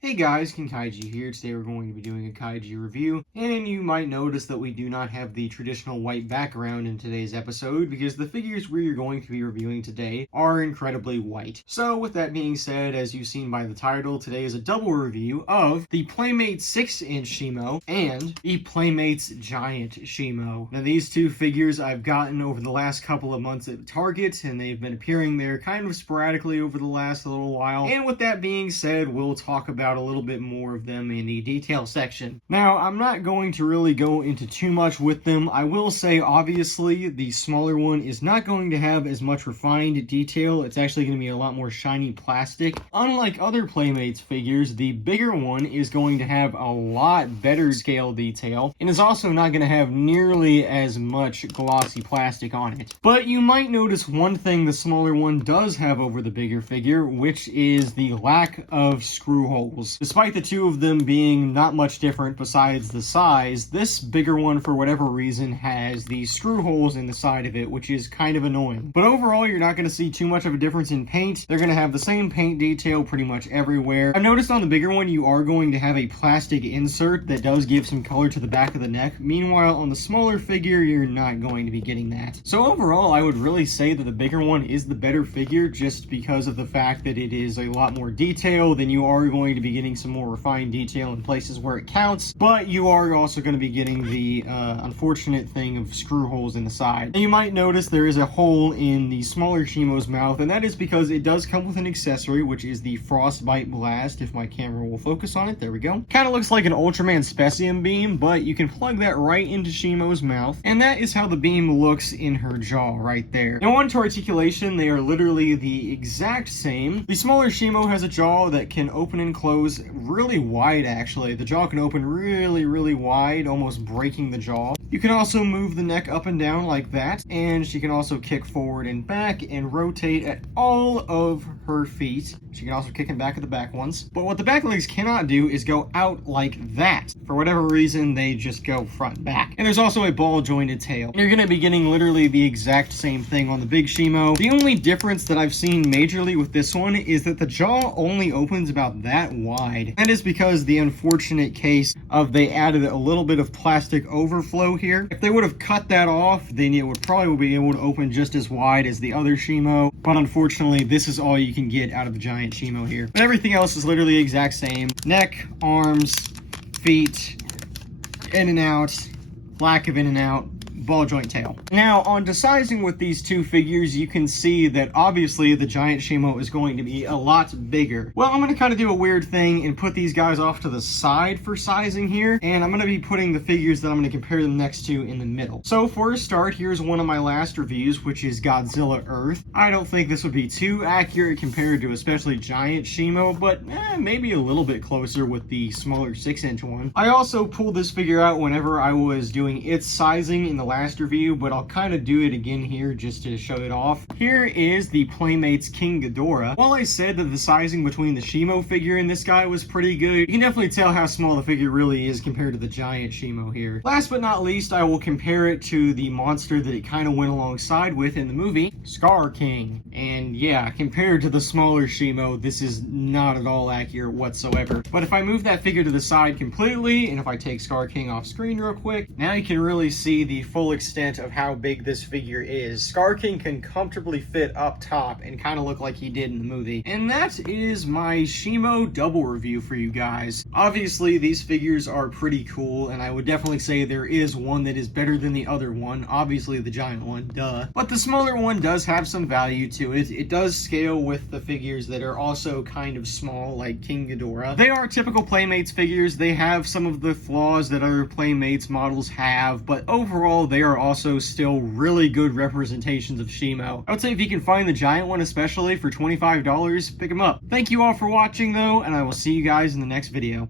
Hey guys, Kaiju here. Today we're going to be doing a Kaiju review, and you might notice that we do not have the traditional white background in today's episode because the figures we're going to be reviewing today are incredibly white. So with that being said, as you've seen by the title, today is a double review of the Playmates 6-inch Shimo and the Playmates Giant Shimo. Now these two figures I've gotten over the last couple of months at Target, and they've been appearing there kind of sporadically over the last little while. And with that being said, we'll talk about a little bit more of them in the detail section. Now, I'm not going to really go into too much with them. I will say, obviously, the smaller one is not going to have as much refined detail. It's actually going to be a lot more shiny plastic. Unlike other Playmates figures, the bigger one is going to have a lot better scale detail and is also not going to have nearly as much glossy plastic on it. But you might notice one thing the smaller one does have over the bigger figure, which is the lack of screw holes. Despite the two of them being not much different besides the size, this bigger one, for whatever reason, has these screw holes in the side of it, which is kind of annoying. But overall, you're not going to see too much of a difference in paint. They're going to have the same paint detail pretty much everywhere. I've noticed on the bigger one, you are going to have a plastic insert that does give some color to the back of the neck. Meanwhile, on the smaller figure, you're not going to be getting that. So overall, I would really say that the bigger one is the better figure just because of the fact that it is a lot more detail. Then you are going to be getting some more refined detail in places where it counts, but you are also going to be getting the unfortunate thing of screw holes in the side. And you might notice there is a hole in the smaller Shimo's mouth, and that is because it does come with an accessory, which is the Frostbite Blast. If my camera will focus on it, there we go. Kind of looks like an Ultraman Specium beam, but you can plug that right into Shimo's mouth, and that is how the beam looks in her jaw right there. Now on to articulation, they are literally the exact same. The smaller Shimo has a jaw that can open and close really wide, actually. The jaw can open really wide, almost breaking the jaw. You can also move the neck up and down like that, and she can also kick forward and back and rotate at all of her feet. She can also kick and back at the back ones. But what the back legs cannot do is go out like that. For whatever reason, they just go front and back. And there's also a ball jointed tail. You're going to be getting literally the exact same thing on the big Shimo. The only difference that I've seen majorly with this one is that the jaw only opens about that wide. That is because the unfortunate case of they added a little bit of plastic overflow here. If they would have cut that off, then it would probably be able to open just as wide as the other Shimo. But unfortunately, this is all you can get out of the giant Shimo here. But everything else is literally the exact same. Neck, arms, feet, in and out, lack of in and out, ball joint tail. Now, on to sizing with these two figures, you can see that obviously the giant Shimo is going to be a lot bigger. Well, I'm going to kind of do a weird thing and put these guys off to the side for sizing here, and I'm going to be putting the figures that I'm going to compare them next to in the middle. So for a start, here's one of my last reviews, which is Godzilla Earth. I don't think this would be too accurate compared to especially giant Shimo, but maybe a little bit closer with the smaller 6-inch one. I also pulled this figure out whenever I was doing its sizing in the last review, but I'll kind of do it again here just to show it off. Here is the Playmates King Ghidorah. While I said that the sizing between the Shimo figure and this guy was pretty good, you can definitely tell how small the figure really is compared to the giant Shimo here. Last but not least, I will compare it to the monster that it kind of went alongside with in the movie, Scar King. And yeah, compared to the smaller Shimo, this is not at all accurate whatsoever. But if I move that figure to the side completely, and if I take Scar King off screen real quick, now you can really see the full extent of how big this figure is. Scar King can comfortably fit up top and kind of look like he did in the movie. And that is my Shimo double review for you guys. Obviously, these figures are pretty cool, and I would definitely say there is one that is better than the other one. Obviously, the giant one, duh. But the smaller one does have some value to it. It does scale with the figures that are also kind of small, like King Ghidorah. They are typical Playmates figures. They have some of the flaws that other Playmates models have, but overall, they are also still really good representations of Shimo. I would say if you can find the giant one especially for $25, pick them up. Thank you all for watching though, and I will see you guys in the next video.